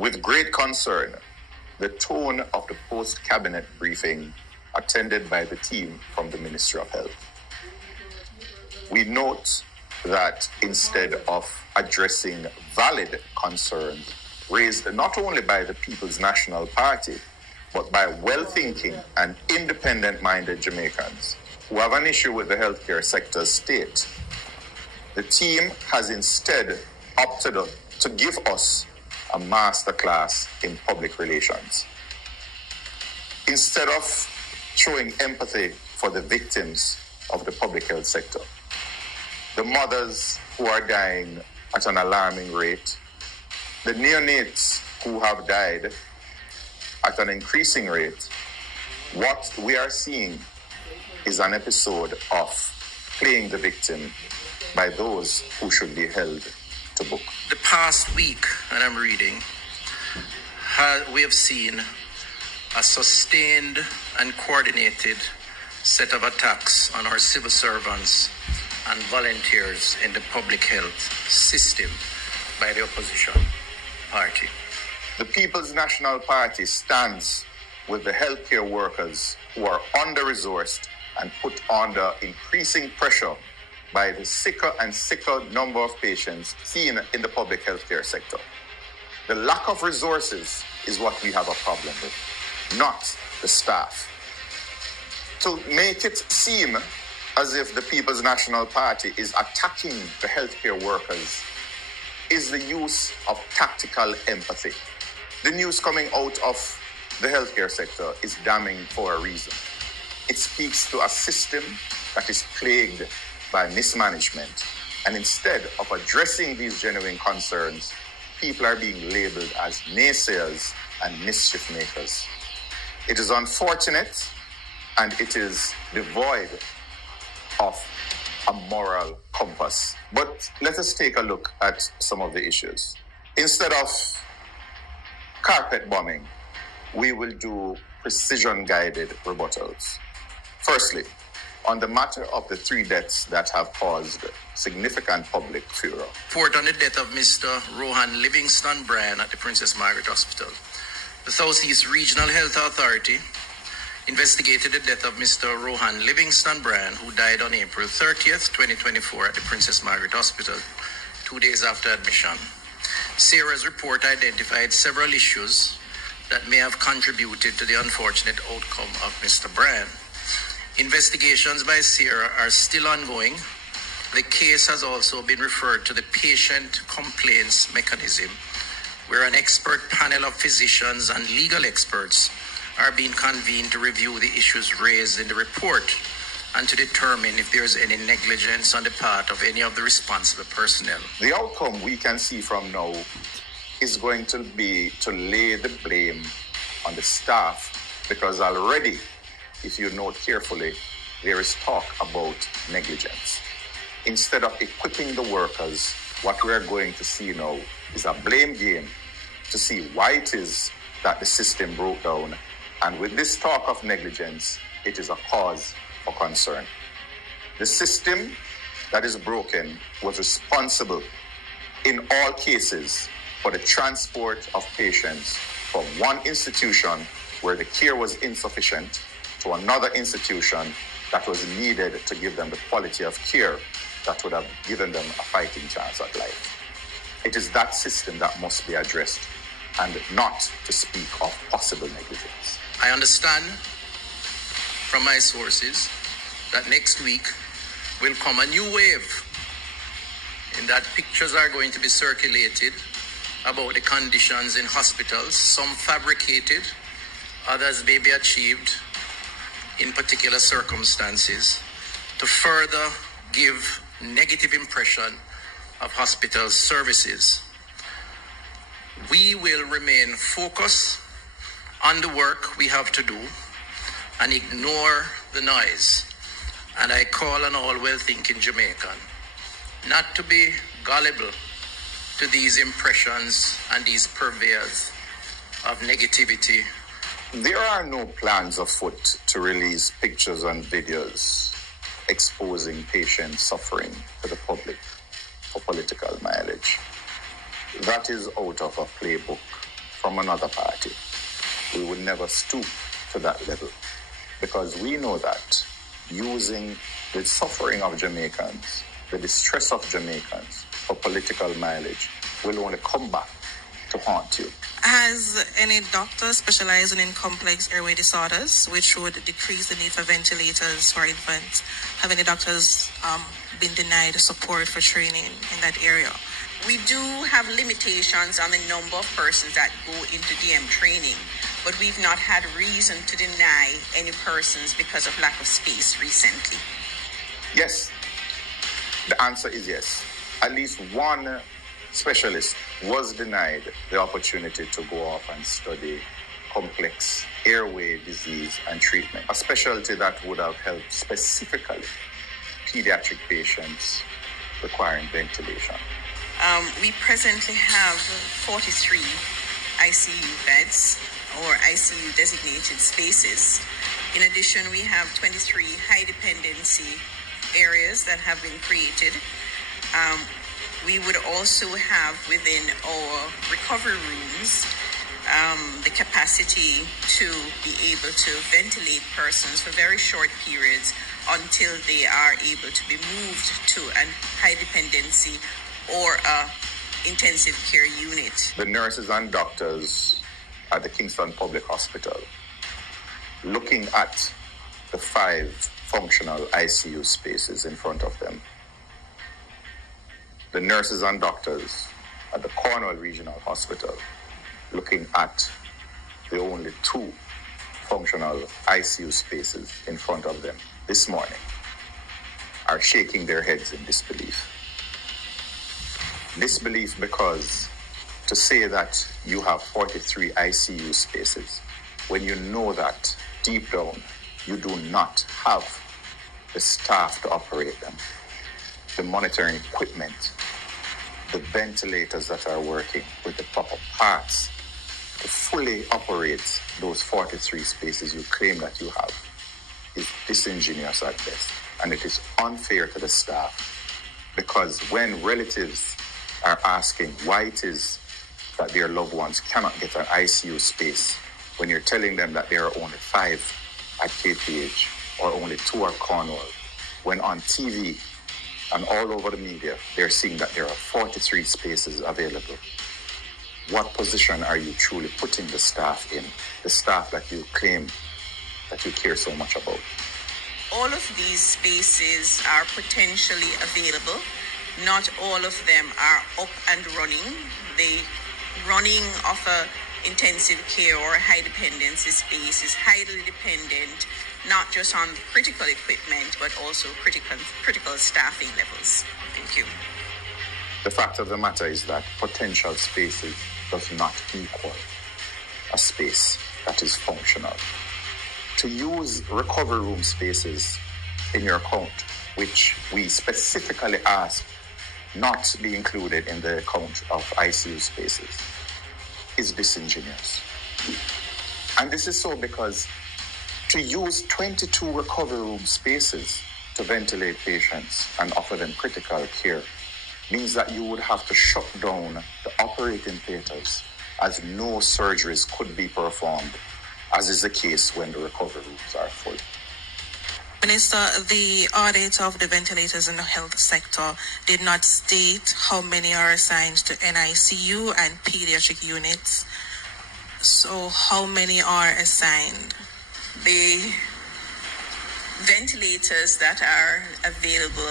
With great concern, the tone of the post-cabinet briefing attended by the team from the Ministry of Health. We note that instead of addressing valid concerns raised not only by the People's National Party, but by well-thinking and independent-minded Jamaicans who have an issue with the healthcare sector's state, the team has instead opted to give us a masterclass in public relations. Instead of showing empathy for the victims of the public health sector, the mothers who are dying at an alarming rate, the neonates who have died at an increasing rate, what we are seeing is an episode of playing the victim by those who should be held to book. The past week, and I'm reading, we have seen a sustained and coordinated set of attacks on our civil servants and volunteers in the public health system by the opposition party. The People's National Party stands with the healthcare workers who are under-resourced and put under increasing pressure by the sicker and sicker number of patients seen in the public healthcare sector. The lack of resources is what we have a problem with, not the staff. To make it seem as if the People's National Party is attacking the healthcare workers is the use of tactical empathy. The news coming out of the healthcare sector is damning for a reason. It speaks to a system that is plagued by mismanagement. And instead of addressing these genuine concerns, people are being labeled as naysayers and mischief makers. It is unfortunate and it is devoid of a moral compass. But let us take a look at some of the issues. Instead of carpet bombing, we will do precision-guided rebuttals. Firstly, on the matter of the 3 deaths that have caused significant public furor. Report on the death of Mr. Rohan Livingston Bryan at the Princess Margaret Hospital. The Southeast Regional Health Authority investigated the death of Mr. Rohan Livingston Bryan, who died on April 30th, 2024 at the Princess Margaret Hospital, 2 days after admission. Sarah's report identified several issues that may have contributed to the unfortunate outcome of Mr. Bryan. Investigations by Sarah are still ongoing. The case has also been referred to the patient complaints mechanism, where an expert panel of physicians and legal experts are being convened to review the issues raised in the report and to determine if there is any negligence on the part of any of the responsible personnel. The outcome we can see from now is going to be to lay the blame on the staff, because already, if you note carefully, there is talk about negligence. Instead of equipping the workers, what we are going to see now is a blame game to see why it is that the system broke down. And with this talk of negligence, it is a cause for concern. The system that is broken was responsible in all cases for the transport of patients from one institution where the care was insufficient to another institution that was needed to give them the quality of care that would have given them a fighting chance at life. It is that system that must be addressed, and not to speak of possible negligence. I understand from my sources that next week will come a new wave in that pictures are going to be circulated about the conditions in hospitals, some fabricated, others may be achieved in particular circumstances, to further give negative impression of hospital services. We will remain focused on the work we have to do and ignore the noise. And I call on all well-thinking Jamaican not to be gullible to these impressions and these purveyors of negativity. There are no plans afoot to release pictures and videos exposing patient suffering to the public for political mileage. That is out of a playbook from another party. We would never stoop to that level, because we know that using the suffering of Jamaicans, the distress of Jamaicans for political mileage will only come back to haunt you. Has any doctor specializing in complex airway disorders, which would decrease the need for ventilators for infants, have any doctors been denied support for training in that area? We do have limitations on the number of persons that go into DM training, but we've not had reason to deny any persons because of lack of space recently. Yes. The answer is yes. At least one specialist was denied the opportunity to go off and study complex airway disease and treatment, a specialty that would have helped specifically pediatric patients requiring ventilation. We presently have 43 ICU beds or ICU designated spaces. In addition, we have 23 high dependency areas that have been created. We would also have within our recovery rooms the capacity to be able to ventilate persons for very short periods until they are able to be moved to a high dependency or a intensive care unit. The nurses and doctors at the Kingston Public Hospital, looking at the 5 functional ICU spaces in front of them, the nurses and doctors at the Cornwall Regional Hospital, looking at the only 2 functional ICU spaces in front of them this morning, are shaking their heads in disbelief. Disbelief because to say that you have 43 ICU spaces when you know that deep down you do not have the staff to operate them, the monitoring equipment, the ventilators that are working with the proper parts to fully operate those 43 spaces you claim that you have, is disingenuous at best. And it is unfair to the staff, because when relatives are asking why it is that their loved ones cannot get an ICU space, when you're telling them that there are only 5 at KPH or only 2 at Cornwall, when on TV and all over the media, they're seeing that there are 43 spaces available. What position are you truly putting the staff in? The staff that you claim that you care so much about. All of these spaces are potentially available. Not all of them are up and running. The running of a intensive care or high dependency space is highly dependent, not just on critical equipment, but also critical staffing levels. Thank you. The fact of the matter is that potential spaces does not equal a space that is functional. To use recovery room spaces in your count, which we specifically ask not to be included in the count of ICU spaces, is disingenuous. And this is so because to use 22 recovery room spaces to ventilate patients and offer them critical care means that you would have to shut down the operating theaters, as no surgeries could be performed, as is the case when the recovery rooms are full. Minister, the audit of the ventilators in the health sector did not state how many are assigned to NICU and pediatric units. So how many are assigned? The ventilators that are available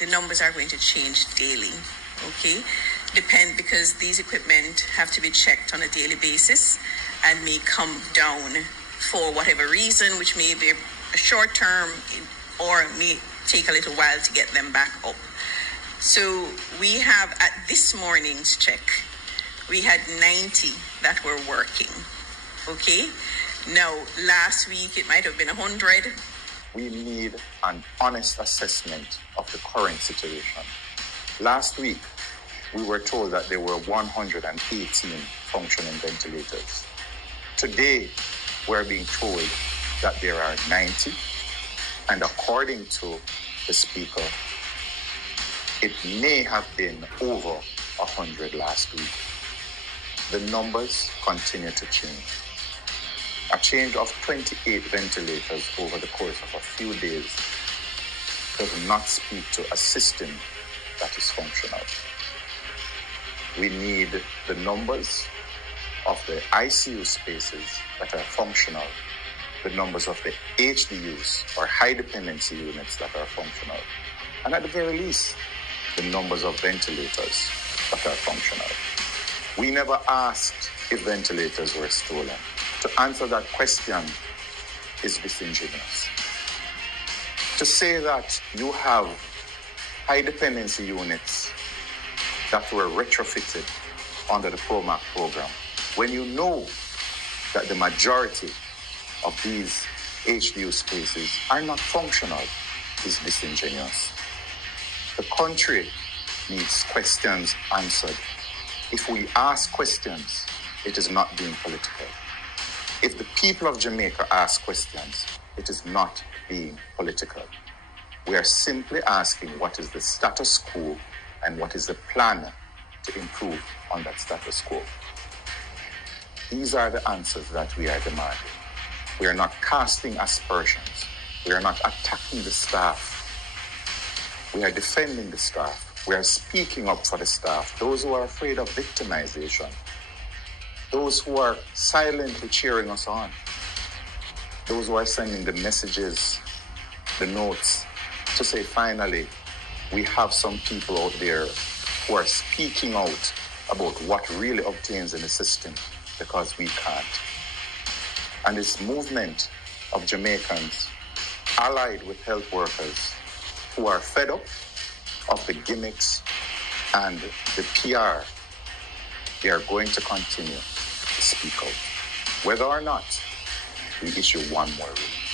the numbers are going to change daily, okay? Because these equipment have to be checked on a daily basis and may come down for whatever reason, which may be a short term or may take a little while to get them back up. So we have, at this morning's check, we had 90 that were working, okay? Now, last week it might have been 100. We need an honest assessment of the current situation. Last week, we were told that there were 118 functioning ventilators. Today, we're being told that there are 90, and according to the speaker, it may have been over 100 last week. the numbers continue to change. A change of 28 ventilators over the course of a few days does not speak to a system that is functional. We need the numbers of the ICU spaces that are functional, the numbers of the HDUs or high dependency units that are functional, and at the very least, the numbers of ventilators that are functional. We never asked if ventilators were stolen. To answer that question is disingenuous. To say that you have high dependency units that were retrofitted under the PROMAC program, when you know that the majority of these HDU spaces are not functional, is disingenuous. The country needs questions answered. If we ask questions, it is not being political. If the people of Jamaica ask questions, it is not being political. We are simply asking what is the status quo and what is the plan to improve on that status quo. These are the answers that we are demanding. We are not casting aspersions. We are not attacking the staff. We are defending the staff. We are speaking up for the staff, those who are afraid of victimization, those who are silently cheering us on, those who are sending the messages, the notes, to say finally, we have some people out there who are speaking out about what really obtains in the system, because we can't. And this movement of Jamaicans allied with health workers who are fed up of the gimmicks and the PR, they are going to continue to speak out, whether or not we issue one more rule.